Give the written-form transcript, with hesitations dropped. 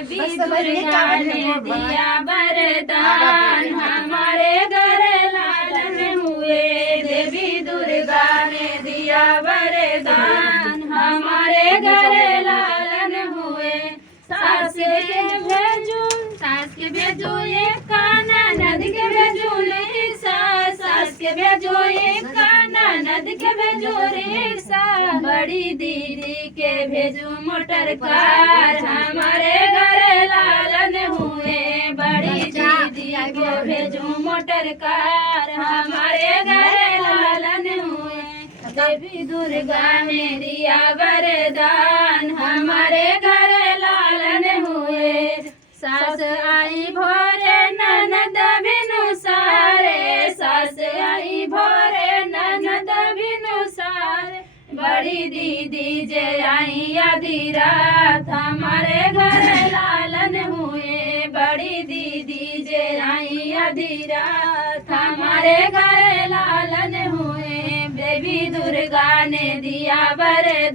देवी दुर्गा ने दिया वरदान, हमारे घर लालन हुए। देवी दुर्गा ने दिया वरदान, हमारे घर लालन हुए। सास के भेजो ये काना, नद के भेजो रिक्शा। सास के भेजो ये काना, नद के भेजो रिक्शा। बड़ी दीदी के भेजो मोटर कार, हमारे घर लालन हुए। बड़ी दीदी को भेजो मोटर कार, हमारे घर लालन हुए। देवी दुर्गा ने दिया वरदान, हमारे घर लालन हुए। सास आई भोरे ननद बिनु सारे, सास आई भोरे ननद बिनु सारे। बड़ी दीदी जे आई आधी रात, हमारे घर लालन हुए। बड़ी दीदी जे आई आधी रात, हमारे घर लालन हुए। देवी दुर्गा ने दिया वरदान।